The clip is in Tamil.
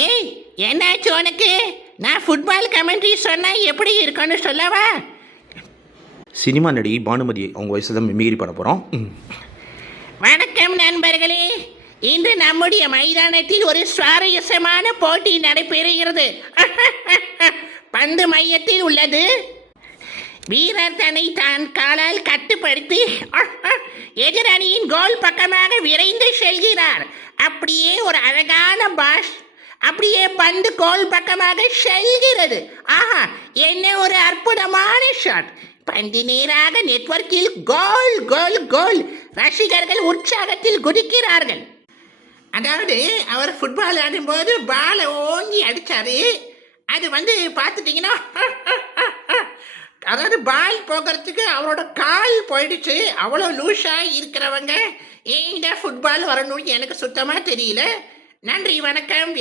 ஏய், என்னாச்சு உனக்கு? நான் ஃபுட்பால் கமெண்ட்ரி சொன்னா எப்படி இருக்கும்னு சொல்லவா? சினிமா நடிகை பானுமதி அவங்க வயசு தான் மிமிகிரி பண்ண போகிறோம். வணக்கம் நண்பர்களே. இன்று நம்முடைய மைதானத்தில் ஒரு சுவாரஸ்யமான போட்டி நடைபெறுகிறது. பந்து மையத்தில் உள்ளது. வீரர் தன்னை தான் காலால் கட்டுப்படுத்தி எதிரணியின் கோல் பக்கமாக விரைந்து செல்கிறார். அப்படியே ஒரு அழகான பாஷ். அப்படியே பந்து கோல் பக்கமாக செல்கிறது. ஆஹா, என்ன ஒரு அற்புதமான ஷாட்! பந்து நேராக நெட்வொர்க்கில் கோல் கோல் கோல். ரசிகர்கள் உற்சாகத்தில் குதிக்கிறார்கள். அதாவது அவர் ஃபுட்பால் ஆடும்போது பாலை ஓங்கி அடித்தாரு. அது பார்த்துட்டிங்கன்னா அதாவது பால் போகிறதுக்கு அவரோட கால் போயிடுச்சு. அவ்வளோ லூஸாக இருக்கிறவங்க ஏங்க ஃபுட்பால் வரணும்னு எனக்கு சுத்தமாக தெரியல. நன்றி, வணக்கம்.